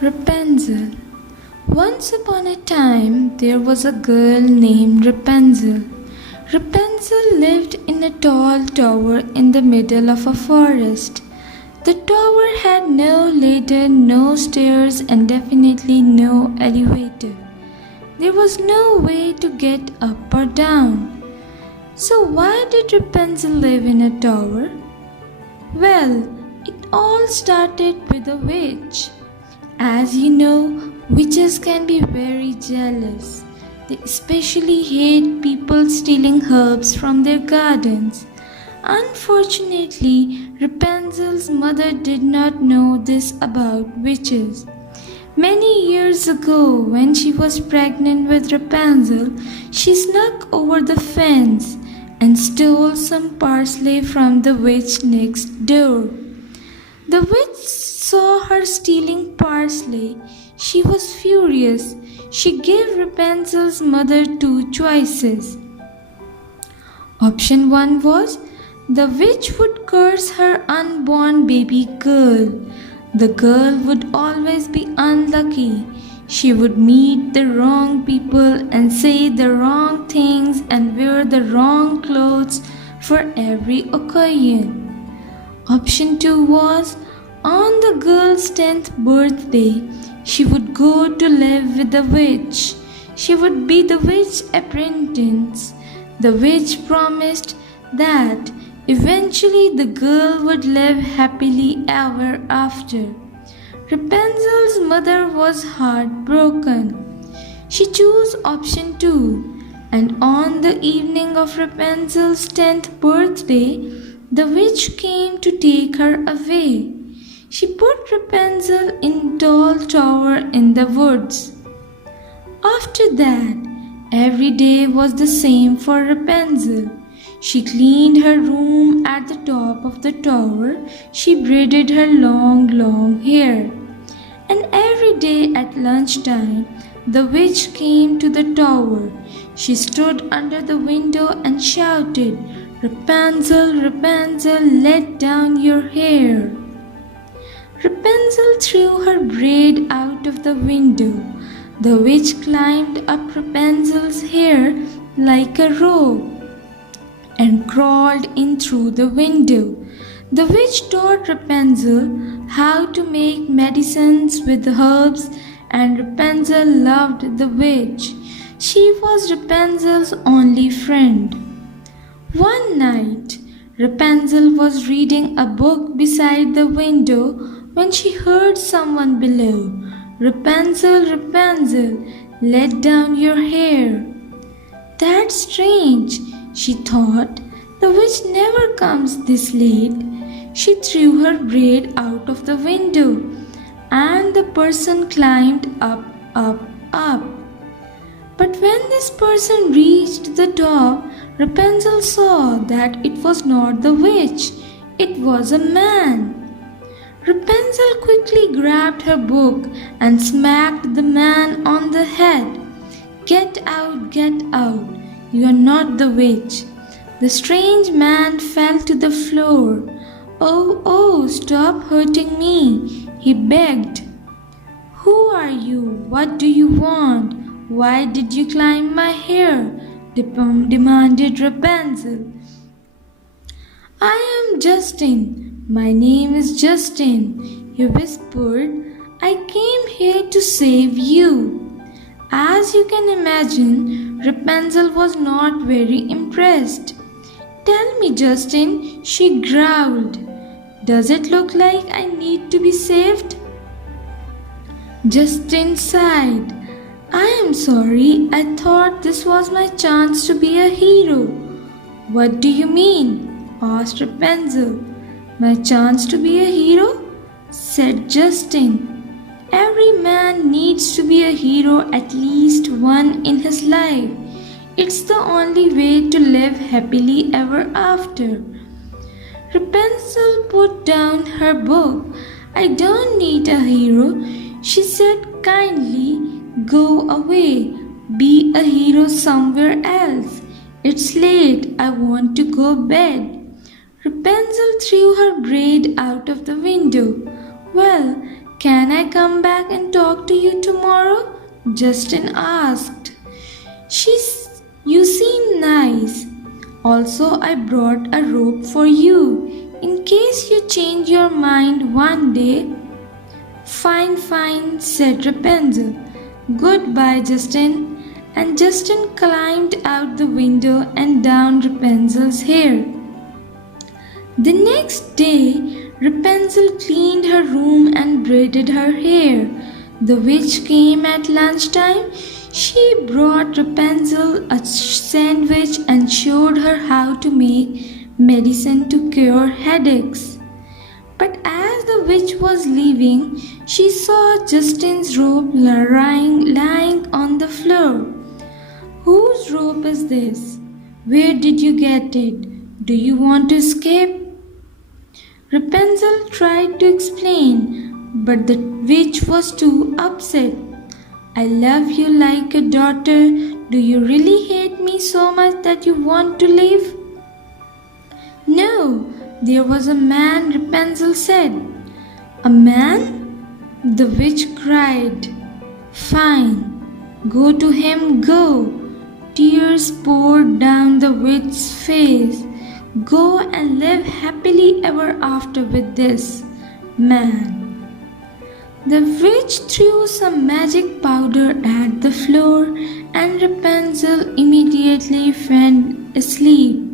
Rapunzel. Once upon a time, there was a girl named Rapunzel. Rapunzel lived in a tall tower in the middle of a forest. The tower had no ladder, no stairs, and definitely no elevator. There was no way to get up or down. So, why did Rapunzel live in a tower? Well, it all started with a witch. As you know, witches can be very jealous. They especially hate people stealing herbs from their gardens. Unfortunately, Rapunzel's mother did not know this about witches. Many years ago, when she was pregnant with Rapunzel, she snuck over the fence and stole some parsley from the witch next door. The witch saw her stealing parsley. She was furious. She gave Rapunzel's mother two choices. Option 1 was the witch would curse her unborn baby girl. The girl would always be unlucky. She would meet the wrong people and say the wrong things and wear the wrong clothes for every occasion. Option 2 was on the girl's 10th birthday, she would go to live with the witch. She would be the witch apprentice. The witch promised that eventually the girl would live happily ever after. Rapunzel's mother was heartbroken. She chose option 2, and on the evening of Rapunzel's 10th birthday, the witch came to take her away. She put Rapunzel in a tall tower in the woods. After that, every day was the same for Rapunzel. She cleaned her room at the top of the tower. She braided her long hair. And every day at lunchtime, the witch came to the tower. She stood under the window and shouted, "Rapunzel, Rapunzel, let down your hair." Rapunzel threw her braid out of the window. The witch climbed up Rapunzel's hair like a rope and crawled in through the window. The witch taught Rapunzel how to make medicines with herbs, and Rapunzel loved the witch. She was Rapunzel's only friend. One night, Rapunzel was reading a book beside the window when she heard someone below. "Rapunzel, Rapunzel, let down your hair." "That's strange," she thought. "The witch never comes this late." She threw her braid out of the window, and the person climbed up. But when this person reached the top, Rapunzel saw that it was not the witch, it was a man. Rapunzel quickly grabbed her book and smacked the man on the head. Get out, you are not the witch." The strange man fell to the floor. Oh, stop hurting me," he begged. "Who are you? What do you want? Why did you climb my hair?" demanded Rapunzel. "I am Justin. My name is Justin," he whispered. "I came here to save you." As you can imagine, Rapunzel was not very impressed. "Tell me, Justin," she growled. "Does it look like I need to be saved?" Justin sighed. "I am sorry. I thought this was my chance to be a hero." "What do you mean?" asked Rapunzel. "My chance to be a hero?" said Justin. "Every man needs to be a hero at least one in his life. It's the only way to live happily ever after." Rapunzel put down her book. "I don't need a hero," she said kindly. "Go away. Be a hero somewhere else. It's late. I want to go bed." Rapunzel threw her braid out of the window. "Well, Can I come back and talk to you tomorrow? Justin asked. You seem nice. Also, I brought a rope for you in case you change your mind one day. Fine, fine, said Rapunzel. Goodbye, Justin. And Justin climbed out the window and down Rapunzel's hair. The next day, Rapunzel cleaned her room and braided her hair. The witch came at lunchtime. She brought Rapunzel a sandwich and showed her how to make medicine to cure headaches. But as the witch was leaving, she saw Justin's rope lying on the floor. Whose rope is this? Where did you get it? Do you want to escape? Rapunzel tried to explain, but the witch was too upset. I love you like a daughter. Do you really hate me so much that you want to leave? No, there was a man, Rapunzel said. A man? The witch cried. Fine, go to him, go. Tears poured down the witch's face. Go and live happily ever after with this man. The witch threw some magic powder at the floor and Rapunzel immediately fell asleep.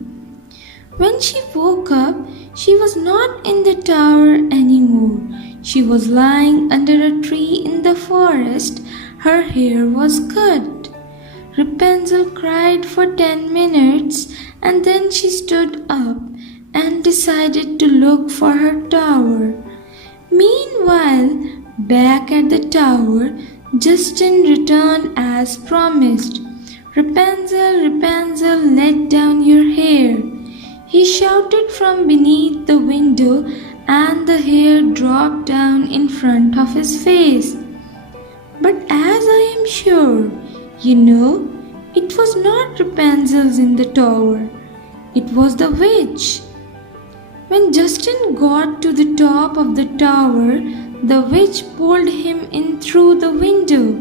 When she woke up, she was not in the tower anymore. She was lying under a tree in the forest. Her hair was cut. Rapunzel cried for 10 minutes and then she stood up and decided to look for her tower. Meanwhile, back at the tower, Justin returned as promised. Rapunzel, Rapunzel, let down your hair. He shouted from beneath the window and the hair dropped down in front of his face. But as I am sure, you know, it was not Rapunzel's in the tower. It was the witch. When Justin got to the top of the tower, the witch pulled him in through the window.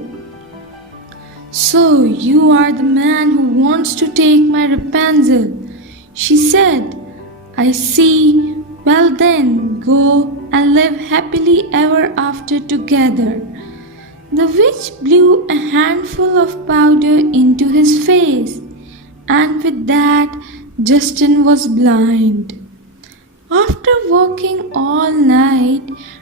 So you are the man who wants to take my Rapunzel, she said. I see. Well then, go and live happily ever after together. The witch blew a handful of powder into his face, and with that, Justin was blind. After walking all night,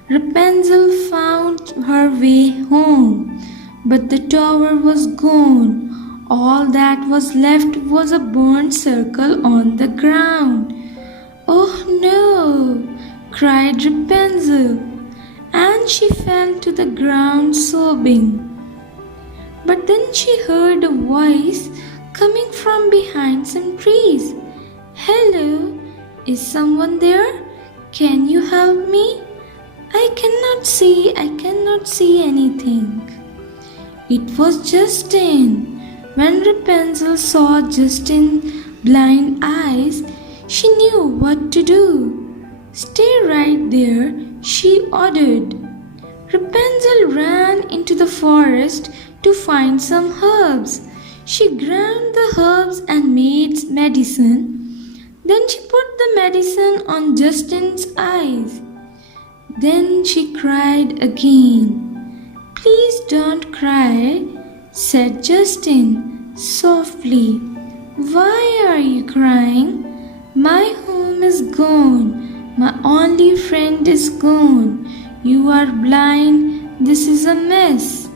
Rapunzel found her way home, but the tower was gone. All that was left was a burnt circle on the ground. Oh no! Cried Rapunzel, and she fell to the ground sobbing. But then she heard a voice coming from behind some trees. Hello, is someone there? Can you help me? I cannot see anything. It was Justin. When Rapunzel saw Justin's blind eyes, she knew what to do. Stay right there, she ordered. Rapunzel ran into the forest to find some herbs. She ground the herbs and made medicine. Then she put the medicine on Justin's eyes. Then she cried again. Please don't cry, said Justin softly. Why are you crying? My home is gone. My only friend is gone. You are blind. This is a mess.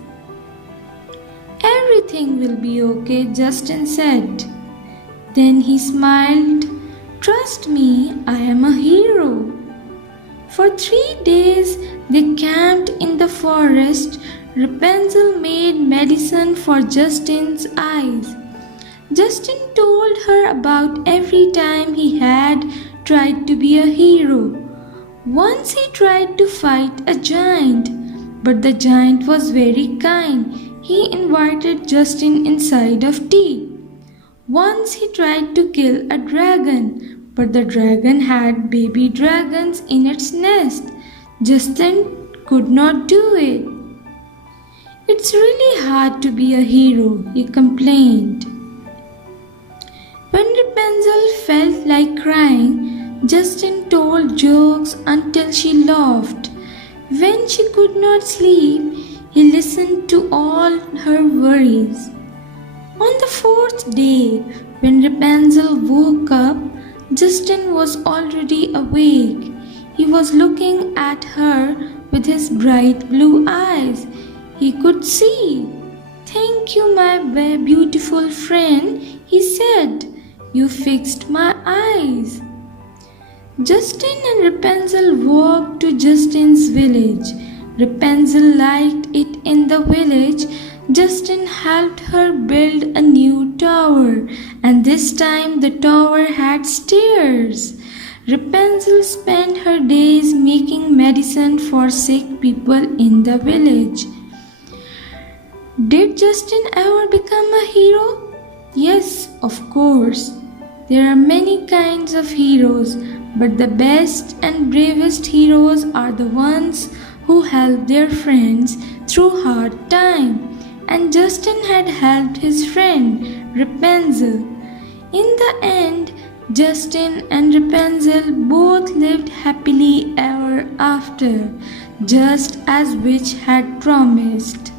Everything will be okay, Justin said. Then he smiled. Trust me, I am a hero. For 3 days they camped in the forest. Rapunzel made medicine for Justin's eyes. Justin told her about every time he had tried to be a hero. Once he tried to fight a giant, but the giant was very kind. He invited Justin inside of tea. Once he tried to kill a dragon, but the dragon had baby dragons in its nest. Justin could not do it. It's really hard to be a hero, he complained. When Rapunzel felt like crying, Justin told jokes until she laughed. When she could not sleep, he listened to all her worries. On the fourth day, when Rapunzel woke up, Justin was already awake. He was looking at her with his bright blue eyes. He could see. "Thank you, my beautiful friend," he said. "You fixed my eyes." Justin and Rapunzel walked to Justin's village. Rapunzel liked it in the village. Justin helped her build a new tower, and this time the tower had stairs. Rapunzel spent her days making medicine for sick people in the village. Did Justin ever become a hero? Yes, of course. There are many kinds of heroes, but the best and bravest heroes are the ones who help their friends through hard times. And Justin had helped his friend Rapunzel. In the end, Justin and Rapunzel both lived happily ever after, just as Witch had promised.